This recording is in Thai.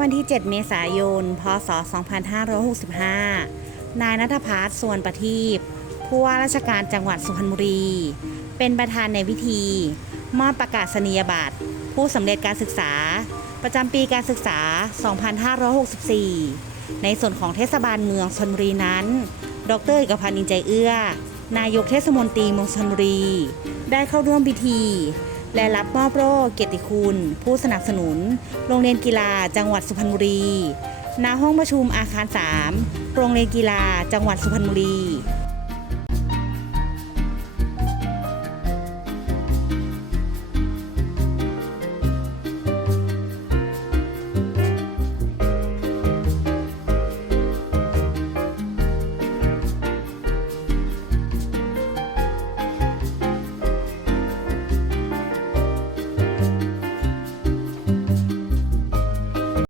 วันที่ 7 เมษายน พศ 2565 นายนัทพัฒน์สวนประทีปผู้ว่าราชการจังหวัดสุพรรณบุรี เป็นประธานในพิธี มอบประกาศนียบัตร ผู้สำเร็จการศึกษา ประจำปีการศึกษา 2564 ในส่วนของเทศบาลเมืองชลบุรีนั้น ดรเอกพันธ์อินใจเอื้อ นายกเทศมนตรีเมืองชลบุรี ได้เข้าร่วมพิธี และรับมอบโล่เกียรติคุณ ผู้สนับสนุน โรงเรียนกีฬาจังหวัดสุพรรณบุรี ณ ห้องประชุมอาคาร 3 โรงเรียนกีฬาจังหวัดสุพรรณบุรี